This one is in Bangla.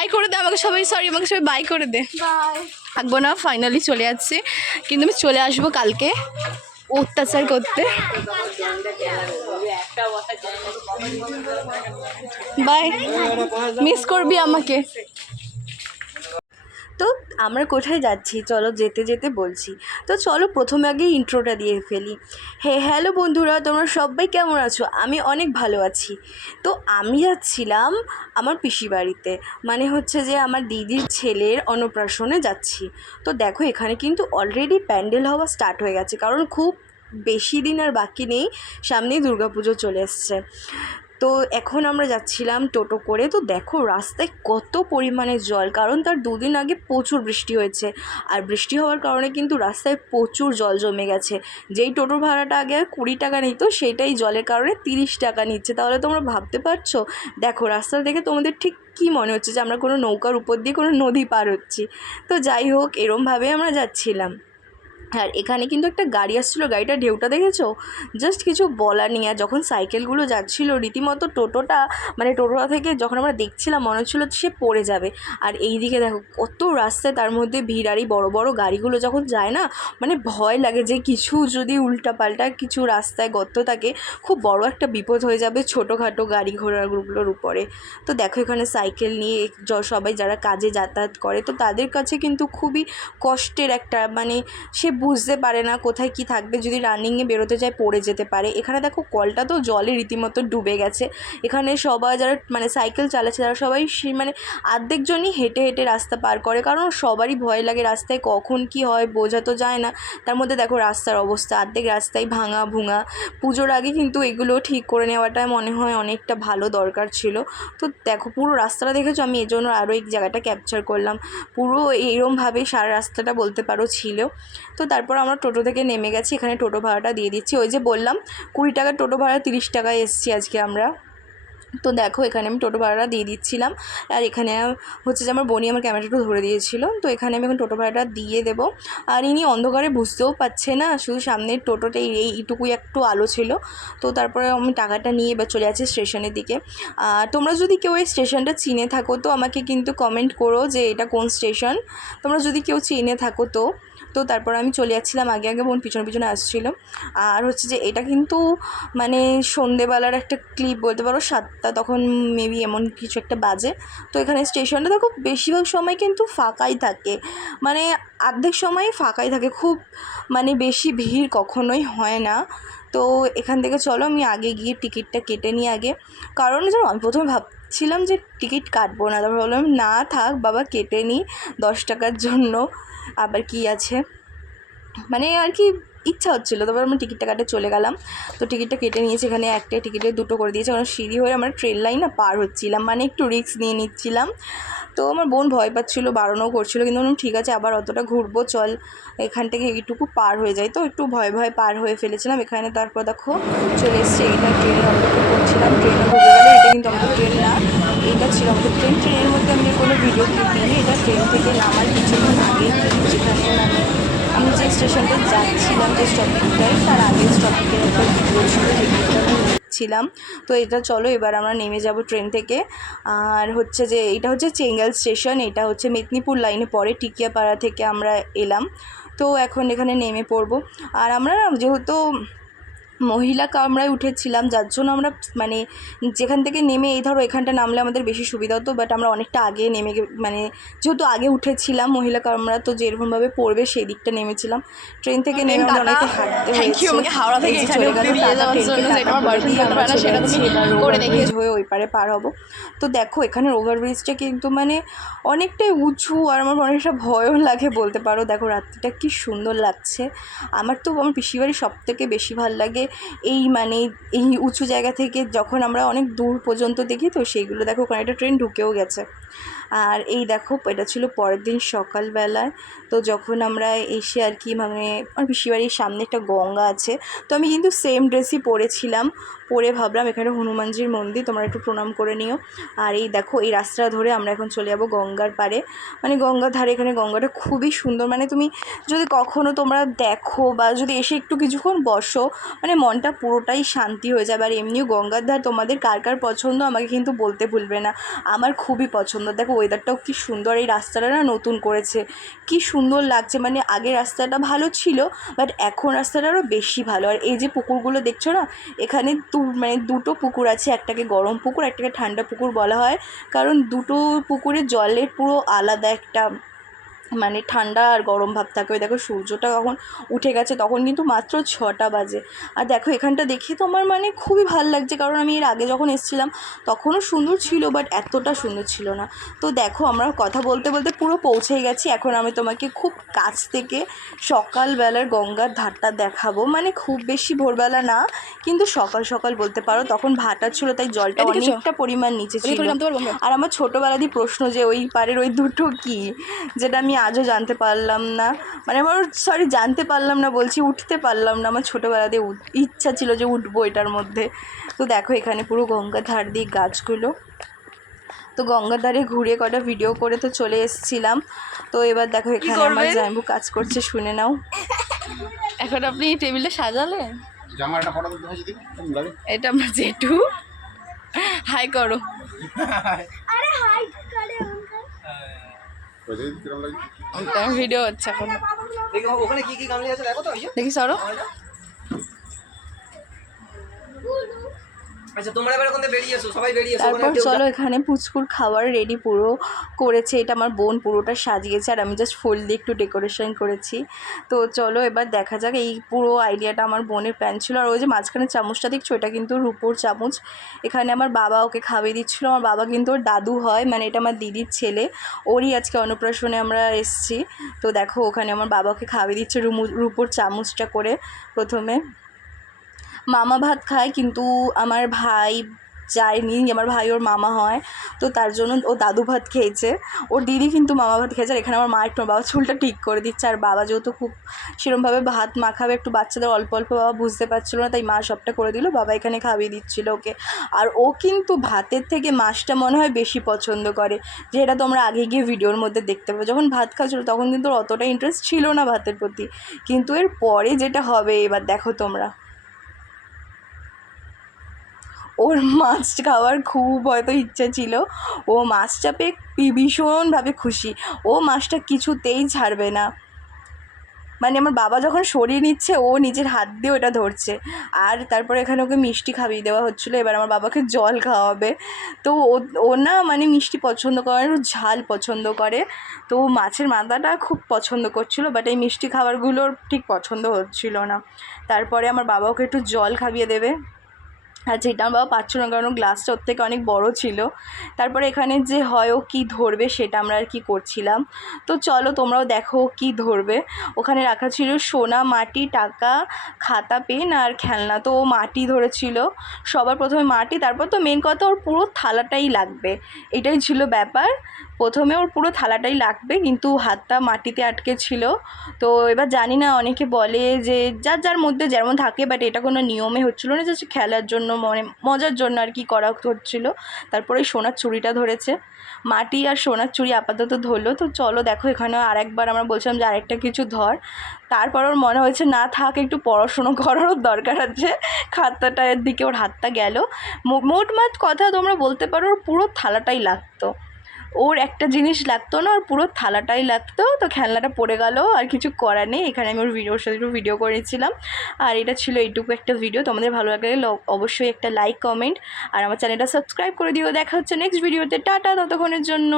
বাই করে দে আমাকে সবাই, সরি আমাকে সবাই বাই করে দে। থাকবো না, ফাইনালি চলে যাচ্ছি, কিন্তু আমি চলে আসবো কালকে অত্যাচার করতে। বাই, মিস করবি আমাকে। তো আমরা কোথায় যাচ্ছি চলো যেতে যেতে বলছি। তো চলো প্রথমে আগে ইন্ট্রোটা দিয়ে ফেলি। হ্যালো বন্ধুরা, তোমরা সবাই কেমন আছো? আমি অনেক ভালো আছি। তো আমি যাচ্ছিলাম আমার পিসি বাড়িতে, মানে হচ্ছে যে আমার দিদির ছেলের অন্নপ্রাশনে যাচ্ছি। তো দেখো এখানে কিন্তু অলরেডি প্যান্ডেল হওয়া স্টার্ট হয়ে গেছে, কারণ খুব বেশি দিন আর বাকি নেই, সামনেই দুর্গাপুজো চলে এসছে। তো এখন আমরা যাচ্ছিলাম টোটো করে। তো দেখো রাস্তায় কত পরিমাণে জল, কারণ তার দুদিন আগে প্রচুর বৃষ্টি হয়েছে, আর বৃষ্টি হওয়ার কারণে কিন্তু রাস্তায় প্রচুর জল জমে গেছে। যেই টোটো ভাড়াটা আগে 20 টাকা নিত, সেটাই জলের কারণে 30 টাকা নিচ্ছে। তাহলে তোমরা ভাবতে পারছো, দেখো রাস্তা দেখে তোমাদের ঠিক কী মনে হচ্ছে যে আমরা কোনো নৌকার উপর দিয়ে কোনো নদী পার হচ্ছি। তো যাই হোক, এরমভাবে আমরা যাচ্ছিলাম। আর এখানে কিন্তু একটা গাড়ি আসছিলো, গাড়িটা ঢেউটা দেখেছো? জাস্ট কিছু বলার নেই। আর যখন সাইকেলগুলো যাচ্ছিলো রীতিমতো টোটোটা, মানে টোটোটা থেকে যখন আমরা দেখছিলাম মনে হচ্ছিলো সে পড়ে যাবে। আর এই দিকে দেখো কত রাস্তায়, তার মধ্যে ভিড়, আর এই বড়ো বড়ো গাড়িগুলো যখন যায় না, মানে ভয় লাগে যে কিছু যদি উল্টাপাল্টা কিছু রাস্তায় গর্ত থাকে, খুব বড় একটা বিপদ হয়ে যাবে ছোটোখাটো গাড়ি ঘোড়াগুলোর উপরে। তো দেখো এখানে সাইকেল নিয়ে সবাই যারা কাজে যাতায়াত করে, তো তাদের কাছে কিন্তু খুবই কষ্টের একটা, মানে সে বুঝতে পারে না কোথায় কি থাকবে, যদি রানিংয়ে বেরোতে যায় পড়ে যেতে পারে। এখানে দেখো কলটা তো জলে রীতিমতো ডুবে গেছে। এখানে সবাই যারা মানে সাইকেল চালাচ্ছে তারা সবাই মানে অর্ধেক জনই হেঁটে হেঁটে রাস্তা পার করে, কারণ সবারই ভয় লাগে রাস্তায় কখন কি হয় বোঝা তো যায় না। তার মধ্যে দেখো রাস্তার অবস্থা, অর্ধেক রাস্তায় ভাঙা ভুঙা। পুজোর আগে কিন্তু এগুলো ঠিক করে নেওয়াটা মনে হয় অনেকটা ভালো দরকার ছিল। তো দেখো পুরো রাস্তাটা দেখেছো, আমি এজন্য আরও এই জায়গাটা ক্যাপচার করলাম। পুরো এইরমভাবেই সারা রাস্তাটা বলতে পারো ছিল। তো তারপর আমরা টোটো থেকে নেমে গেছি, এখানে টোটো ভাড়াটা দিয়ে দিচ্ছি। ওই যে বললাম 20 টাকার টোটো ভাড়া 30 টাকায় এসছি আজকে আমরা। তো দেখো এখানে আমি টোটো ভাড়াটা দিয়ে দিচ্ছিলাম। আর এখানে হচ্ছে যে আমার বোনই আমার ক্যামেরাটা ধরে দিয়েছিল। তো এখানে আমি এখন টোটো ভাড়াটা দিয়ে দেবো। আর ইনি অন্ধকারে বুঝতেও পারছে না, শুধু সামনের টোটোটা এইটুকুই একটু আলো ছিল। তো তারপরে আমি টাকাটা নিয়ে এবার চলে যাচ্ছি স্টেশনের দিকে। আর তোমরা যদি কেউ এই স্টেশনটা চিনে থাকো তো আমাকে কিন্তু কমেন্ট করো যে এটা কোন স্টেশন, তোমরা যদি কেউ চিনে থাকো তো। তো তারপর আমি চলে যাচ্ছিলাম, আগে আগে বোন পিছনে পিছনে আসছিল। আর হচ্ছে যে এটা কিন্তু মানে সন্ধেবেলার একটা ক্লিপ বলতে পারো, 7টা তখন মেবি এমন কিছু একটা বাজে। তো এখানে স্টেশনটা দেখো বেশিরভাগ সময় কিন্তু ফাঁকাই থাকে, মানে অর্ধেক সময়ই ফাঁকাই থাকে, খুব মানে বেশি ভিড় কখনোই হয় না। তো এখান থেকে চলো আমি আগে গিয়ে টিকিটটা কেটে নিই আগে, কারণ জানো আমি প্রথমে ভাবছিলাম যে টিকিট কাটবো না, তারপর বললাম না থাক বাবা কেটে নিই 10 টাকার জন্য, আবার কি আছে, মানে আর কি ইচ্ছা হচ্ছিলো। তারপর আমি টিকিটটা কাটে চলে গেলাম। তো টিকিটটা কেটে নিয়েছি, এখানে একটা টিকিটে 2টো করে দিয়েছে, কারণ সিঁড়ি হয়ে আমরা ট্রেন লাইন না পার হচ্ছিলাম, মানে একটু রিস্ক নিয়ে নিচ্ছিলাম। তো আমার বোন ভয় পাচ্ছিলো, বারণও করছিলো, কিন্তু বললাম ঠিক আছে আবার অতটা ঘুরবো, চল এখান থেকে এইটুকু পার হয়ে যায়। তো একটু ভয় ভয় পার হয়ে ফেলেছিলাম এখানে। তারপর দেখো চলে এসছে, এটা ট্রেনের অপেক্ষা করছিলাম, ট্রেনে ঢুকে গেলে। এটা কিন্তু আমাদের ট্রেন না, এটা ছিল আমাদের ট্রেন। ট্রেনের মধ্যে আমি কোনো ভিডিও ক্লিপ নিইনি, এটা ট্রেন থেকে নামার কিছুক্ষণ আগেই যেখানে মানে আমি যে স্টেশনটা যাচ্ছিলাম, যে স্টপিংটায় তার আগের স্টপিংয়ের একটা ভিডিও ছিল, যেগুলোটা আমি নিচ্ছিলাম। তো এটা চলো এবার আমরা নেমে যাব ট্রেন থেকে। আর হচ্ছে যে এটা হচ্ছে চেঙ্গাল স্টেশন, এটা হচ্ছে মেদিনীপুর লাইনে পড়ে, টিকিয়াপাড়া থেকে আমরা এলাম। তো এখন এখানে নেমে পড়বো। আর আমরা যেহেতু মহিলা কামরায় উঠেছিলাম, যার জন্য আমরা মানে যেখান থেকে নেমে এই ধরো এখানটা নামলে আমাদের বেশি সুবিধা হতো, বাট আমরা অনেকটা আগে নেমে মানে যেহেতু আগে উঠেছিলাম মহিলা কামরা, তো যেরকমভাবে পড়বে সেই দিকটা নেমেছিলাম। ট্রেন থেকে নেমে আমাদের অনেকটা হাঁটতে হয়েছে, হাওড়া থেকে এখানে অবধি দিয়ে যাওয়ার জন্য, যেটা আমার বয়ফ্রেন্ড করতে পারে না সেটা তুমি করে দেখিয়ে হয়ে ওই পারে পার হব। তো দেখো এখানের ওভারব্রিজটা কিন্তু মানে অনেকটাই উঁচু, আর আমার অনেকটা ভয়ও লাগে বলতে পারো। দেখো রাত্রিটা কি সুন্দর লাগছে। আমার তো আমার পিসিবাড়ি সবথেকে বেশি ভালো লাগে এই মানে এই উঁচু জায়গা থেকে, যখন আমরা অনেক দূর পর্যন্ত দেখি। তো সেইগুলো দেখো ওখানে একটা ট্রেন ঢুকেও গেছে। আর এই দেখো এটা ছিল পরের দিন সকালবেলায়। তো যখন আমরা এসে আর কি মানে আমার পিসিবাড়ির সামনে একটা গঙ্গা আছে, তো আমি কিন্তু সেম ড্রেসই পরেছিলাম, পরে ভাবলাম এখানে হনুমানজির মন্দির, তোমরা একটু প্রণাম করে নিও। আর এই দেখো এই রাস্তাটা ধরে আমরা এখন চলে যাবো গঙ্গার পাড়ে, মানে গঙ্গার ধারে। এখানে গঙ্গাটা খুবই সুন্দর, মানে তুমি যদি কখনো তোমরা দেখো বা যদি এসে একটু কিছুক্ষণ বসো, মানে মনটা পুরোটাই শান্তি হয়ে যাবে। আর এমনিও গঙ্গার ধার তোমাদের কার কার পছন্দ আমাকে কিন্তু বলতে ভুলবে না, আমার খুবই পছন্দ। দেখো ওয়েদারটাও কি সুন্দর, এই রাস্তাটা না নতুন করেছে, কি সুন্দর লাগছে। মানে আগে রাস্তাটা ভালো ছিল, বাট এখন রাস্তাটা আরও বেশি ভালো। আর এই যে পুকুরগুলো দেখছো না, এখানে মানে দুটো পুকুর আছে, একটাকে গরম পুকুর, একটাকে ঠান্ডা পুকুর বলা হয়, কারণ দুটো পুকুরের জলের পুরো আলাদা একটা মানে ঠান্ডা আর গরম ভাব থাকে। ওই দেখো সূর্যটা কখন উঠে গেছে, তখন কিন্তু মাত্র 6টা বাজে। আর দেখো এখানটা দেখে তো আমার মানে খুবই ভালো লাগছে, কারণ আমি এর আগে যখন এসেছিলাম তখনও সুন্দর ছিল, বাট এতটা সুন্দর ছিল না। তো দেখো আমরা কথা বলতে বলতে পুরো পৌঁছেই গেছি। এখন আমি তোমাকে খুব কাছ থেকে সকালবেলার গঙ্গার ধারটা দেখাবো, মানে খুব বেশি ভোরবেলা না, কিন্তু সকাল সকাল বলতে পারো, তখন ভাটা ছিল তাই জলটা অনেকটা পরিমাণ নিচে ছিল। আর আমার ছোটোবেলারই প্রশ্ন যে ওই পাড়ের ওই দুটো কী, যেটা আমি আজও জানতে পারলাম না, মানে আমার জানতে পারলাম না বলছি, উঠতে পারলাম না। আমার ছোটোবেলাতে ইচ্ছা ছিল যে উঠবো এটার মধ্যে। তো দেখো এখানে পুরো গঙ্গার ধার দিয়ে গাছগুলো, তো গঙ্গার ধারে ঘুরে কটা ভিডিও করে তো চলে এসেছিলাম। তো এবার দেখো এখানে আমার জামাইবু কাজ করছে, শুনে নাও। এখন আপনি টেবিলে সাজালেন, জামাটা ফটো তুলতে হয়েছে দিদি, এটা আমার জেঠু। হাই করো। কিরম লাগে? ভিডিও হচ্ছে এখন, দেখি ওখানে কি কি গামলি আছে দেখো তো। দেখি সরো। আচ্ছা তোমরা এবার ওখান থেকে বেরিয়ে এসো, সবাই বেরিয়ে এসো। তারপর চলো এখানে পুচকুর খাবার রেডি পুরো করেছে, এটা আমার বোন পুরোটা সাজিয়েছে, আর আমি জাস্ট ফুল দিয়ে একটু ডেকোরেশন করেছি। তো চলো এবার দেখা যাক, এই পুরো আইডিয়াটা আমার বোনের প্ল্যান ছিল। আর ওই যে মাঝখানে চামচটা দেখছো, এটা কিন্তু রূপোর চামচ। এখানে আমার বাবা ওকে খাইয়ে দিচ্ছিলো, আমার বাবা কিন্তু ওর দাদু হয়, মানে এটা আমার দিদির ছেলে, ওরই আজকে অন্নপ্রাশনে আমরা এসেছি। তো দেখো ওখানে আমার বাবাকে খাইয়ে দিচ্ছে রূপোর চামচটা করে। প্রথমে মামা ভাত খায়, কিন্তু আমার ভাই যায়নি, আমার ভাই ওর মামা হয়, তো তার জন্য ও দাদু ভাত খেয়েছে। ওর দিদি কিন্তু মামা ভাত খেয়েছে। আর এখানে আমার মা একটু বাবা চুলটা ঠিক করে দিচ্ছে, আর বাবা যেহেতু খুব সেরমভাবে ভাত মাখাবে, একটু বাচ্চাদের অল্প অল্প বাবা বুঝতে পারছিলো না, তাই মা সবটা করে দিল, বাবা এখানে খাইয়ে দিচ্ছিল ওকে। আর ও কিন্তু ভাতের থেকে মাছটা মনে হয় বেশি পছন্দ করে, যেটা তোমরা আগে গিয়ে ভিডিওর মধ্যে দেখতে পাবে। যখন ভাত খাচ্ছিলো তখন কিন্তু ওর অতটা ইন্টারেস্ট ছিল না ভাতের প্রতি, কিন্তু এর পরে যেটা হবে এবার দেখো তোমরা। ওর মাছ খাওয়ার খুব হয়তো ইচ্ছা ছিল, ও মাছটা পেয়ে ভীষণভাবে খুশি, ও মাছটা কিছুতেই ছাড়বে না। মানে আমার বাবা যখন সরিয়ে নিচ্ছে, ও নিজের হাত দিয়ে ওটা ধরছে। আর তারপরে এখানে ওকে মিষ্টি খাইয়ে দেওয়া হচ্ছিলো, এবার আমার বাবাকে জল খাওয়াবে। তো ও না মানে মিষ্টি পছন্দ করে, ও ঝাল পছন্দ করে, তো মাছের মাথাটা খুব পছন্দ করছিলো, বাট এই মিষ্টি খাবারগুলোর ঠিক পছন্দ হচ্ছিল না। তারপরে আমার বাবা ওকে একটু জল খাইয়ে দেবে, আর যেটা আমার বাবা পাচ্ছিল না, কারণ গ্লাসটা ওর থেকে অনেক বড় ছিল। তারপরে এখানে যে হয় ও কী ধরবে সেটা আমরা আর কি করছিলাম। তো চলো তোমরাও দেখো কী ধরবে। ওখানে রাখা ছিল সোনা, মাটি, টাকা, খাতা, পেন আর খেলনা। তো ও মাটি ধরেছিল, সবার প্রথমে মাটি, তারপর তো মেন কথা ওর পুরো থালাটাই লাগবে, এটাই ছিল ব্যাপার। প্রথমে ওর পুরো থালাটাই লাগবে, কিন্তু হাতটা মাটিতে আটকে ছিল। তো এবার জানি না, অনেকে বলে যে যার যার মধ্যে যেমন থাকে, বাট এটা কোনো নিয়মে হচ্ছিলো না, জাস্ট খেলার জন্য মানে মজার জন্য আর কি করা হচ্ছিল। তারপরে সোনার চুড়িটা ধরেছে, মাটি আর সোনার চুড়ি আপাতত ধরলো। তো চলো দেখো এখানে আরেকবার আমরা বলছিলাম যে আরেকটা কিছু ধর, তারপর ওর মনে হয়েছে না থাক, একটু পড়াশুনো করারও দরকার আছে, খাতাটার দিকে ওর হাতটা গেল। মোটমাট কথা তোমরা বলতে পারো ওর পুরো থালাটাই লাগতো, ওর একটা জিনিস লাগতো না, ওর পুরো থালাটাই লাগতো। তো খেলনাটা পড়ে গেল, আর কিছু করার নেই। এখানে আমি ওর সাথে একটু ভিডিও করেছিলাম, আর এটা ছিল এইটুকু একটা ভিডিও। তোমাদের ভালো লাগলে অবশ্যই একটা লাইক, কমেন্ট আর আমার চ্যানেলটা সাবস্ক্রাইব করে দিও। দেখা হচ্ছে নেক্সট ভিডিওতে, টাটা ততক্ষণের জন্য।